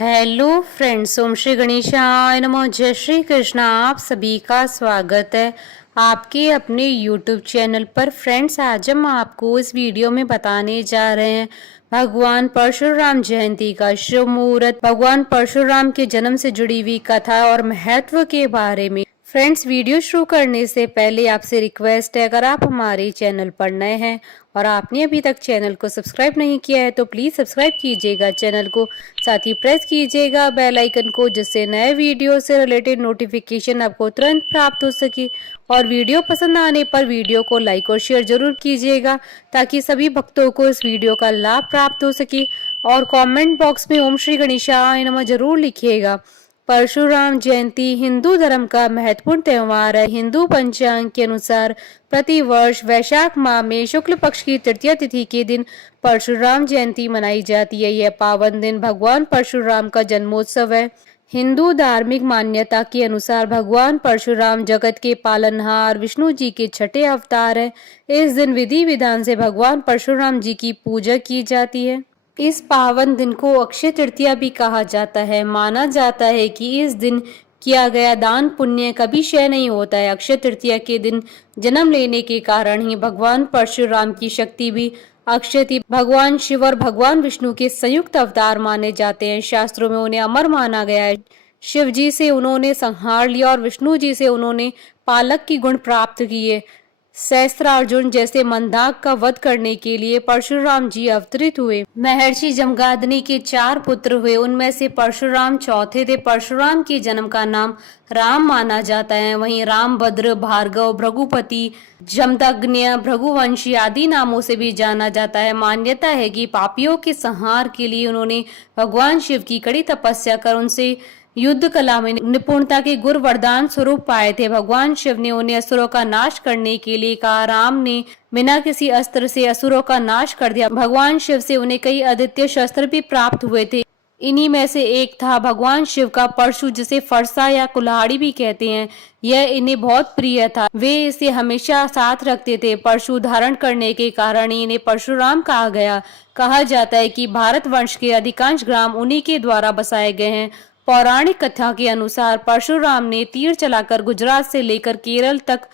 Hello friends, ओम श्री गणेशाय नमः। जय श्री कृष्णा। आप सभी का स्वागत है आपके अपने यूट्यूब चैनल पर। फ्रेंड्स, आज हम आपको इस वीडियो में बताने जा रहे हैं भगवान परशुराम जयंती का शुभ मुहूर्त, भगवान परशुराम के जन्म से जुड़ी हुई कथा और महत्व के बारे में। फ्रेंड्स, वीडियो शुरू करने से पहले आपसे रिक्वेस्ट है, अगर आप हमारे चैनल पर नए हैं और आपने अभी तक चैनल को सब्सक्राइब नहीं किया है तो प्लीज सब्सक्राइब कीजिएगा चैनल को, साथ ही प्रेस कीजिएगा बेल आइकन को, जिससे नए वीडियो से रिलेटेड नोटिफिकेशन आपको तुरंत प्राप्त हो सके। और वीडियो पसंद आने पर वीडियो को लाइक और शेयर जरूर कीजिएगा ताकि सभी भक्तों को इस वीडियो का लाभ प्राप्त हो सके। और कमेंट बॉक्स में ओम श्री गणेशाय नमः जरूर लिखिएगा। परशुराम जयंती हिंदू धर्म का महत्वपूर्ण त्योहार है। हिंदू पंचांग के अनुसार प्रतिवर्ष वैशाख माह में शुक्ल पक्ष की तृतीया तिथि के दिन परशुराम जयंती मनाई जाती है। यह पावन दिन भगवान परशुराम का जन्मोत्सव है। हिंदू धार्मिक मान्यता के अनुसार भगवान परशुराम जगत के पालनहार विष्णु जी के छठे अवतार है। इस दिन विधि विधान से भगवान परशुराम जी की पूजा की जाती है। इस पावन दिन को अक्षय तृतीया भी कहा जाता है। माना जाता है कि इस दिन किया गया दान पुण्य कभी क्षय नहीं होता है। अक्षय तृतीया के दिन जन्म लेने के कारण ही भगवान परशुराम की शक्ति भी अक्षय थी। भगवान शिव और भगवान विष्णु के संयुक्त अवतार माने जाते हैं। शास्त्रों में उन्हें अमर माना गया है। शिव जी से उन्होंने संहार लिया और विष्णु जी से उन्होंने पालक की गुण प्राप्त किए। सहस्त्रार्जुन जैसे मंदाक का वध करने के लिए परशुराम जी अवतरित हुए। महर्षि जमगादनी के 4 पुत्र हुए, उनमें से परशुराम चौथे थे। परशुराम के जन्म का नाम राम माना जाता है। वहीं रामभद्र, भार्गव, भृगुपति, जमदग्नि, भृगुवंशी आदि नामों से भी जाना जाता है। मान्यता है कि पापियों के संहार के लिए उन्होंने भगवान शिव की कड़ी तपस्या कर उनसे युद्ध कला में निपुणता के गुर वरदान स्वरूप पाए थे। भगवान शिव ने उन्हें असुरों का नाश करने के लिए कहा। राम ने बिना किसी अस्त्र से असुरों का नाश कर दिया। भगवान शिव से उन्हें कई अद्वितीय शस्त्र भी प्राप्त हुए थे। इन्हीं में से एक था भगवान शिव का परशु, जिसे फरसा या कुल्हाड़ी भी कहते हैं। यह इन्हें बहुत प्रिय था। वे इसे हमेशा साथ रखते थे। परशु धारण करने के कारण इन्हें परशुराम कहा गया। कहा जाता है कि भारतवर्ष के अधिकांश ग्राम उन्हीं के द्वारा बसाए गए हैं। पौराणिक कथा के अनुसार परशुराम ने तीर चलाकर गुजरात से लेकर केरल तक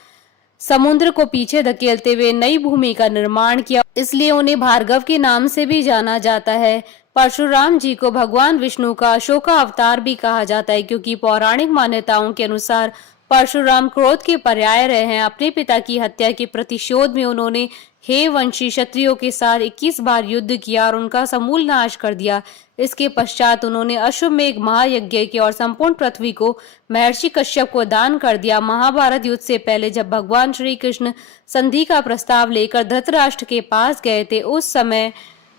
समुद्र को पीछे धकेलते हुए नई भूमि का निर्माण किया, इसलिए उन्हें भार्गव के नाम से भी जाना जाता है। परशुराम जी को भगवान विष्णु का अशोका अवतार भी कहा जाता है, क्योंकि पौराणिक मान्यताओं के अनुसार परशुराम क्रोध के पर्याय रहे हैं। अपने पिता की हत्या के प्रतिशोध में उन्होंने हे वंशी क्षत्रियों के साथ 21 बार युद्ध किया और उनका समूल नाश कर दिया। इसके पश्चात उन्होंने अश्वमेघ महायज्ञ किया और संपूर्ण पृथ्वी को महर्षि कश्यप को दान कर दिया। महाभारत युद्ध से पहले जब भगवान श्री कृष्ण संधि का प्रस्ताव लेकर धृतराष्ट्र के पास गए थे, उस समय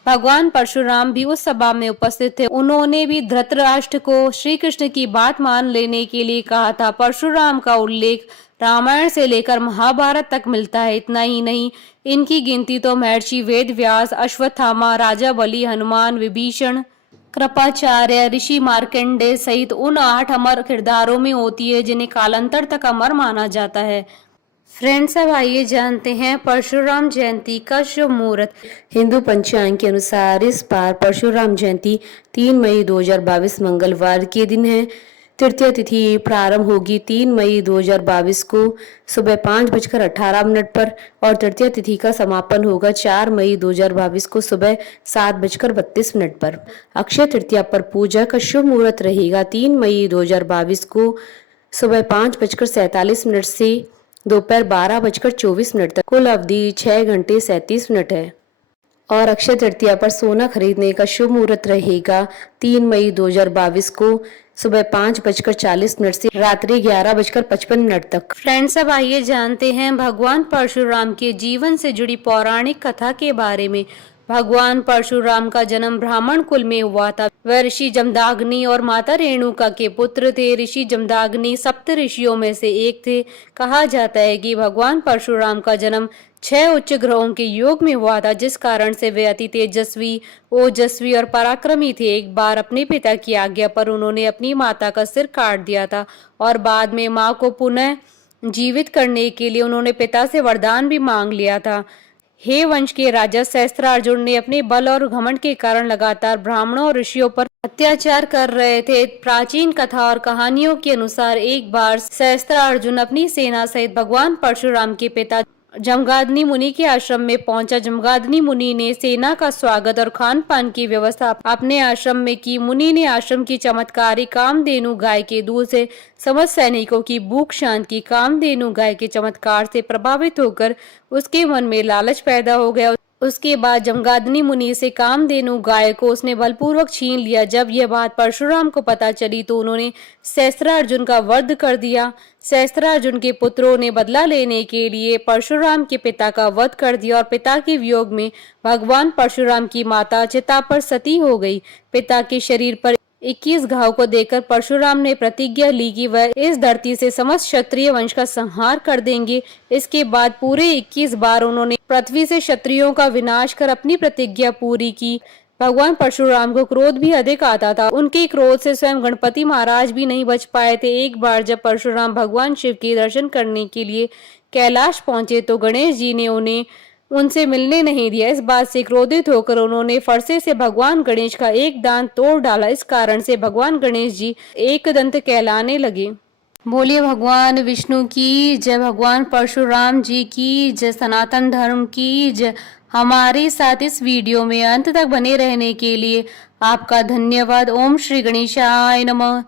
भगवान परशुराम भी उस सभा में उपस्थित थे। उन्होंने भी धृतराष्ट्र को श्री कृष्ण की बात मान लेने के लिए कहा था। परशुराम का उल्लेख रामायण से लेकर महाभारत तक मिलता है। इतना ही नहीं, इनकी गिनती तो महर्षि वेद व्यास, अश्वत्थामा, राजा बलि, हनुमान, विभीषण, कृपाचार्य, ऋषि मार्कंडेय सहित उन 8 अमर किरदारों में होती है जिन्हें कालांतर तक अमर माना जाता है। फ्रेंड्स, अब आइए जानते हैं परशुराम जयंती का शुभ मुहूर्त। हिंदू पंचांग के अनुसार इस बार परशुराम जयंती 3 मई 2022 मंगलवार के दिन है। तृतीय तिथि प्रारंभ होगी 3 मई 2022 को सुबह 5:18 पर और तृतीय तिथि का समापन होगा 4 मई 2022 को सुबह 7:32 पर। अक्षय तृतीया पर पूजा का शुभ मुहूर्त रहेगा 3 मई 2022 को सुबह 5:47 से दोपहर 12:24 तक। कुल अवधि 6 घंटे 37 मिनट है। और अक्षय तृतीया पर सोना खरीदने का शुभ मुहूर्त रहेगा 3 मई 2022 को सुबह 5:40 से रात्रि 11:55 तक। फ्रेंड्स, अब आइए जानते हैं भगवान परशुराम के जीवन से जुड़ी पौराणिक कथा के बारे में। भगवान परशुराम का जन्म ब्राह्मण कुल में हुआ था। वह ऋषि जमदाग्नि और माता रेणुका के पुत्र थे। ऋषि जमदाग्नि सप्त ऋषियों में से एक थे। कहा जाता है कि भगवान परशुराम का जन्म 6 उच्च ग्रहों के योग में हुआ था, जिस कारण से वे अति तेजस्वी, ओजस्वी और पराक्रमी थे। एक बार अपने पिता की आज्ञा पर उन्होंने अपनी माता का सिर काट दिया था और बाद में मां को पुनः जीवित करने के लिए उन्होंने पिता से वरदान भी मांग लिया था। हे वंश के राजा सहस्त्रार्जुन ने अपने बल और घमंड के कारण लगातार ब्राह्मणों और ऋषियों पर अत्याचार कर रहे थे। प्राचीन कथा और कहानियों के अनुसार एक बार सहस्त्रार्जुन अपनी सेना सहित भगवान परशुराम के पिता जमगादनी मुनि के आश्रम में पहुंचा। जमगादनी मुनि ने सेना का स्वागत और खान पान की व्यवस्था अपने आश्रम में की। मुनि ने आश्रम की चमत्कारी कामधेनु गाय के दूध से समस्त सैनिकों की भूख शांत की। कामधेनु गाय के चमत्कार से प्रभावित होकर उसके मन में लालच पैदा हो गया। उसके बाद जमगादनी मुनि से कामधेनु गाय को उसने बलपूर्वक छीन लिया। जब यह बात परशुराम को पता चली तो उन्होंने सहस्त्रार्जुन का वध कर दिया। सहस्त्रार्जुन के पुत्रों ने बदला लेने के लिए परशुराम के पिता का वध कर दिया और पिता के वियोग में भगवान परशुराम की माता चिता पर सती हो गई। पिता के शरीर पर 21 घाव को देखकर परशुराम ने प्रतिज्ञा ली कि वह इस धरती से समस्त क्षत्रिय वंश का संहार कर देंगे। इसके बाद पूरे 21 बार उन्होंने पृथ्वी से क्षत्रियों का विनाश कर अपनी प्रतिज्ञा पूरी की। भगवान परशुराम को क्रोध भी अधिक आता था। उनके क्रोध से स्वयं गणपति महाराज भी नहीं बच पाए थे। एक बार जब परशुराम भगवान शिव के दर्शन करने के लिए कैलाश पहुंचे तो गणेश जी ने उन्हें उनसे मिलने नहीं दिया। इस बात से क्रोधित होकर उन्होंने फरसे से भगवान गणेश का एक दांत तोड़ डाला। इस कारण से भगवान गणेश जी एक दंत कहलाने लगे। बोलिए भगवान विष्णु की जय, भगवान परशुराम जी की जय, सनातन धर्म की जय। हमारे साथ इस वीडियो में अंत तक बने रहने के लिए आपका धन्यवाद। ओम श्री गणेशाय नमः।